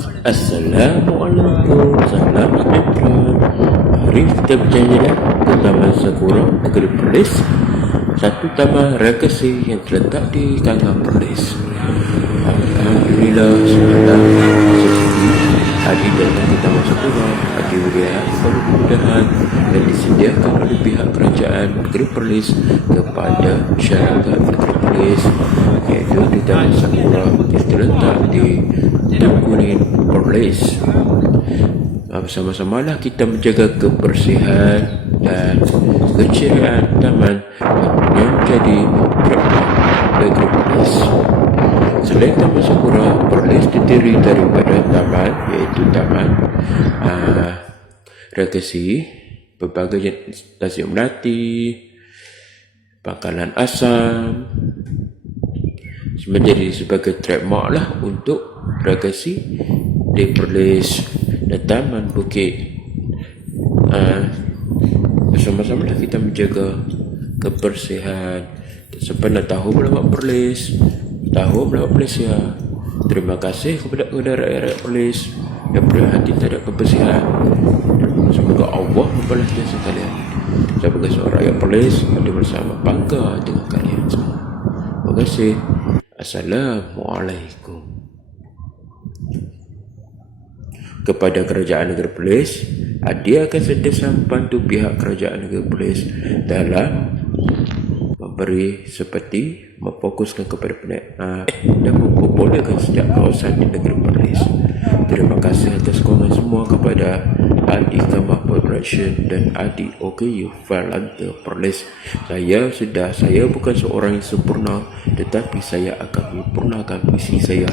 Assalamualaikum, salam sejahtera. Hari kita berjalan ke Taman Sakura Negeri Perlis, satu taman rekreasi yang terletak di tengah Perlis. Alhamdulillah, semalam seperti Adi datang ke Taman Sakura. Adi melihat berbagai kemudahan yang disediakan oleh pihak kerajaan Negeri Perlis kepada masyarakat Negeri Perlis, iaitu di Taman Sakura yang terletak di Kuning Perlis. Bersama-samalah kita menjaga kebersihan dan keceriaan taman yang menjadi trademark Negeri Perlis. Selain Taman Sakura, Perlis terdiri daripada taman, iaitu taman rekreasi, berbagai jenis nasi melati, pangkalan asam, menjadi sebagai trademark lah untuk rekreasi di Perlis dan Taman Bukit. Bersama-sama lah kita menjaga kebersihan. Sepanjang tahun melawat Perlis, tahun melawat Malaysia. Terima kasih kepada rakyat Perlis yang berhati terhadap kebersihan. Semoga Allah membalas jasa kalian. Sebagai seorang rakyat Perlis, ada bersama bangga dengan kalian semua. Terima kasih. Assalamualaikum. Kepada Kerajaan Negeri Perlis, Adi akan sentiasa membantu pihak Kerajaan Negeri Perlis dalam memberi seperti memfokuskan kepada penerimaan dan memperbolehkan setiap kawasan di Negeri Perlis. Terima kasih atas sokongan semua kepada Adi Kamah Production dan Adi OKU Volunteer Perlis. Saya bukan seorang yang sempurna, tetapi saya akan menyempurnakan misi saya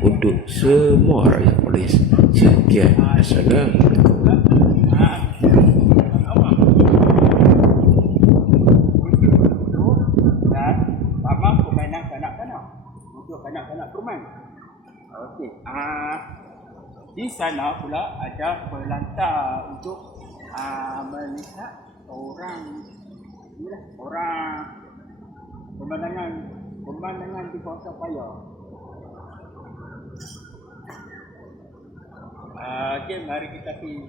untuk semua rakyat Perlis. Sekian. Assalamualaikum. Kanak-kanak permain. Okey. Di sana pula ada pelantar untuk melihat orang pemandangan di kawasan Paya. Okey, mari kita pergi.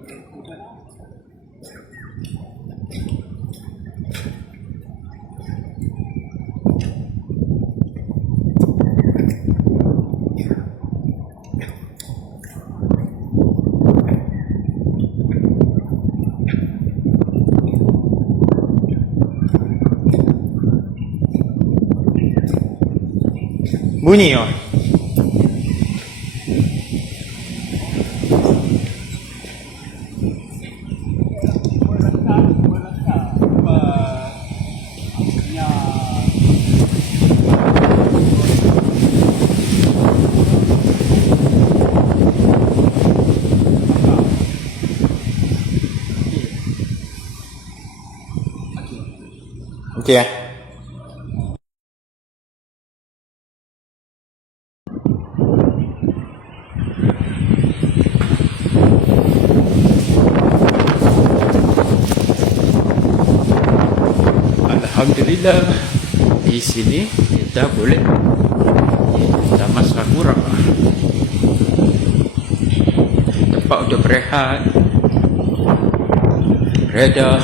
Bunyi oh. Okey ya. Alhamdulillah, di sini kita boleh Taman Sakura, tempat untuk berehat, reda.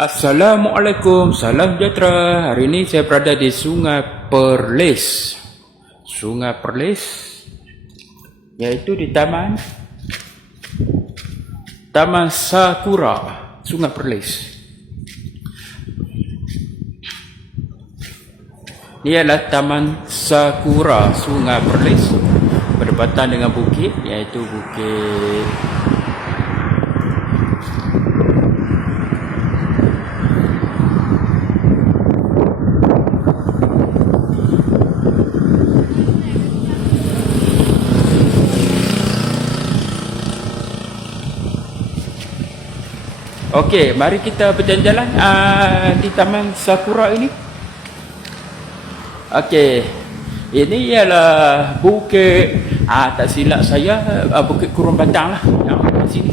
Assalamualaikum, salam sejahtera. Hari ini saya berada di Sungai Perlis. Sungai Perlis, iaitu di Taman Sakura, Sungai Perlis. Ini adalah Taman Sakura, Sungai Perlis, berdekatan dengan bukit, iaitu Bukit Okey, mari kita berjalan-jalan di Taman Sakura ini. Okey, ini ialah bukit, tak silap saya, Bukit Kurung Batang lah, yang di sini.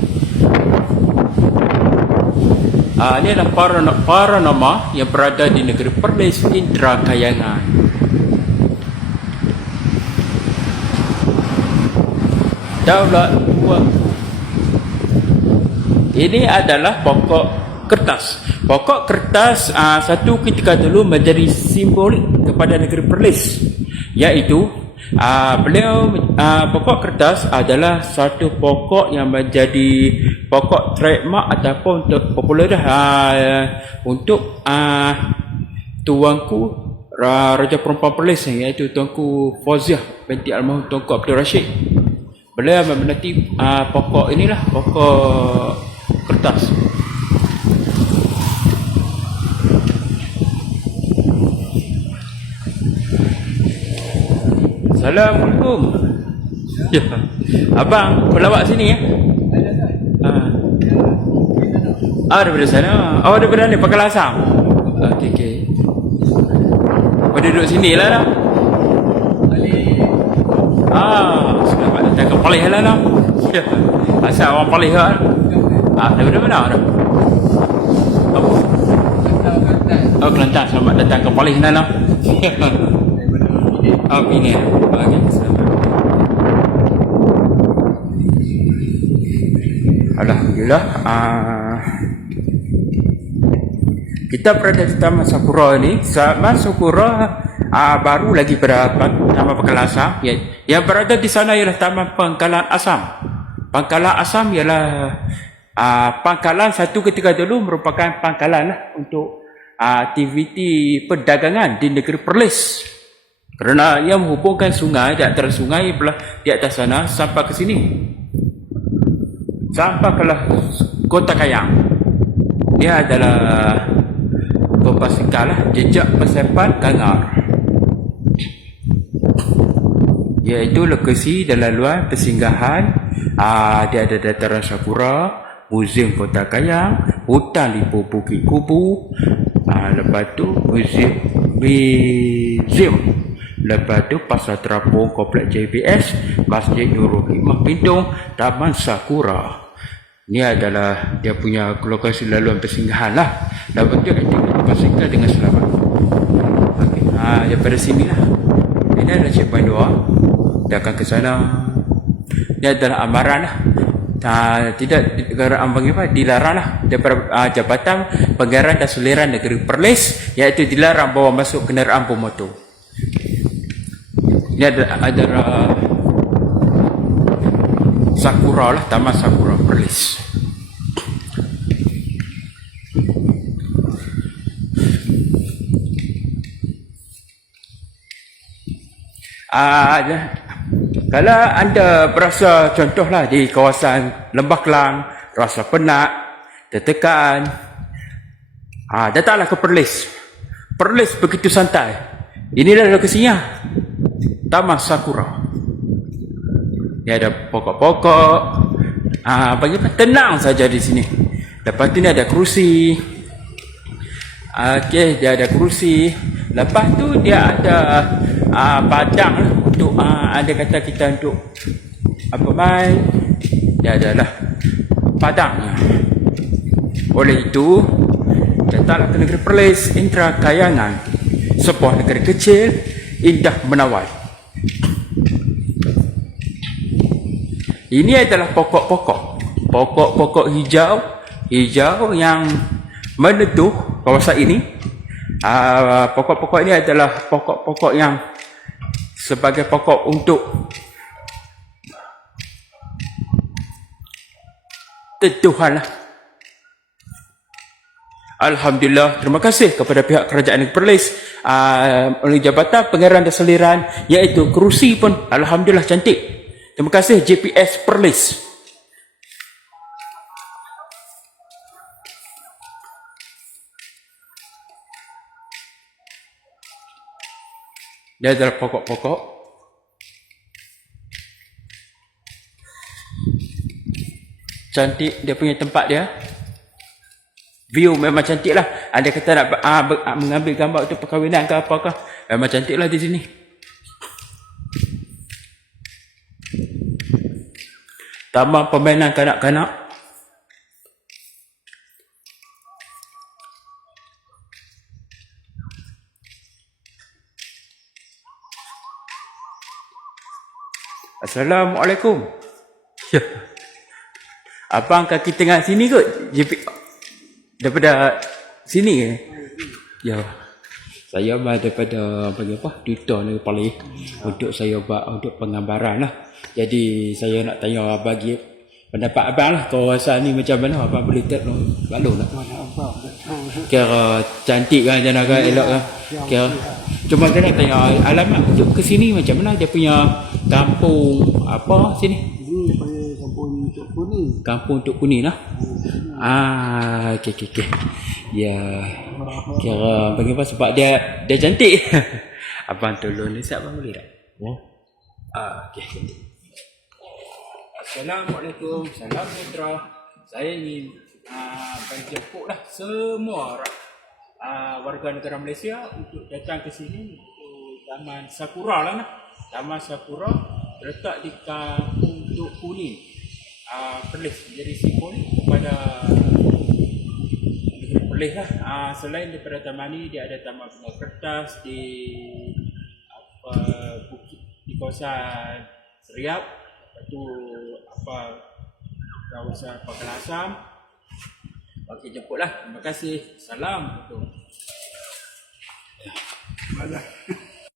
Ini adalah para nama yang berada di negeri Perlis, Indra Kayangan. Daulat Buangku. Ini adalah pokok kertas. Pokok kertas satu ketika dulu menjadi simbolik kepada negeri Perlis, iaitu pokok kertas adalah satu pokok yang menjadi pokok trademark ataupun untuk popular untuk tuanku Raja Perempuan Perlis, iaitu Tuanku Fauziah binti almarhum Tuanku Abdul Rashid. Beliau meminati pokok inilah, pokok kertas. Assalamualaikum. Ya. Abang, pelawak sini ya? Daripada sana. Daripada ni, Pangkalan Asam. Okey. Apa duduk sini lah dah? Selamat datang ke Perlis lah dah. Ya. Asal orang Perlis lah. Daripada mana dah? Kelantan. Selamat datang ke Perlis lah dah. Ini okey, selamat. Alhamdulillah, kita berada di Taman Sakura ni. Taman Sakura baru lagi pada Taman Pangkalan Asam. Yang berada di sana ialah Taman Pangkalan Asam. Pangkalan Asam ialah pangkalan satu ketika dulu merupakan pangkalan lah untuk aktiviti perdagangan di negeri Perlis. Kerana ia menghubungkan sungai, di antara sungai di atas sana sampai ke sini. Sampai ke Kota Kayang. Ia adalah berbasikal jejak persiapan Kangar. Iaitu lokasi dan laluan persinggahan. Dia ada dataran Sakura, Muzium Kota Kayang, Hutan Lipo Bukit Kubu, lepas tu Muzium. Lepas tu Pasar Terapung, Komplek JBS, Masjid Nurul Hikmah Pintung, Taman Sakura. Ini adalah dia punya lokasi laluan persinggahan lah. Lepas tu aktiviti basikal dengan selamat. Okay. Daripada sini lah. Ini adalah checkpoint 2. Dia akan ke sana. Ini adalah amaran lah. Tidak dilarang lah daripada Jabatan Penggalian dan Suliran Negeri Perlis, iaitu dilarang bawa masuk kenderaan bermotor. Ini adalah Sakura lah, Taman Sakura Perlis. Kalau anda berasa contohlah di kawasan Lembah Kelang, rasa penat, tertekan, datanglah ke Perlis. Perlis begitu santai. Inilah lokasinya, Taman Sakura. Dia ada pokok-pokok. Tenang saja di sini. Lepas tu ni ada kerusi. Okey, dia ada kerusi. Lepas tu dia ada padang untuk ada kata kita untuk apa main. Dia adalah padang. Oleh itu, datanglah ke negeri Perlis, Indra Kayangan. Sebuah negeri kecil, indah menawan. Ini adalah pokok-pokok hijau yang meneduh kawasan ini. Pokok-pokok ini adalah pokok-pokok yang sebagai pokok untuk teduhan lah. Alhamdulillah, terima kasih kepada pihak kerajaan negeri Perlis oleh Jabatan Penggalian dan Suliran, iaitu kerusi pun alhamdulillah cantik. Terima kasih JPS Perlis. Dia adalah pokok-pokok. Cantik dia punya tempat dia. View memang cantik lah. Anda kata nak mengambil gambar untuk perkahwinan ke apakah, memang cantik lah di sini. Taman permainan kanak-kanak. Assalamualaikum. Ya. Abang kaki tengah sini kot? Daripada sini ke? Ya. Saya daripada Twitter ni paling untuk saya buat untuk penggambaran lah. Jadi saya nak tanya bagi pendapat abang lah. Kawasan ni macam mana? Abang boleh tengok lalu nak. Kira cantik kan, jangan agak elok kan. Kira cuma saya nak tanya alamat untuk ke sini macam mana? Dia punya kampung apa sini? Ini panggil kampung Tok Kuning. Kampung Tok Kuning lah. Okey. Ya. Kira bagi apa sebab dia cantik. Abang tolong ni siap abang boleh tak? Ya. Okey. Assalamualaikum. Salam sejahtera. Saya ingin bagi jemput lah semua warga negara Malaysia untuk datang ke sini untuk Taman Sakura lah nah. Taman Sakura terletak di Kampung Tok Kuning. Perlis jadi simbol kepada negeri Perlis lah. Selain daripada taman ni, dia ada taman bunga kertas di bukit di kawasan Seriap, lepas tu kawasan Pakal Asam. Okey, jemputlah. Terima kasih. Salam. Mana?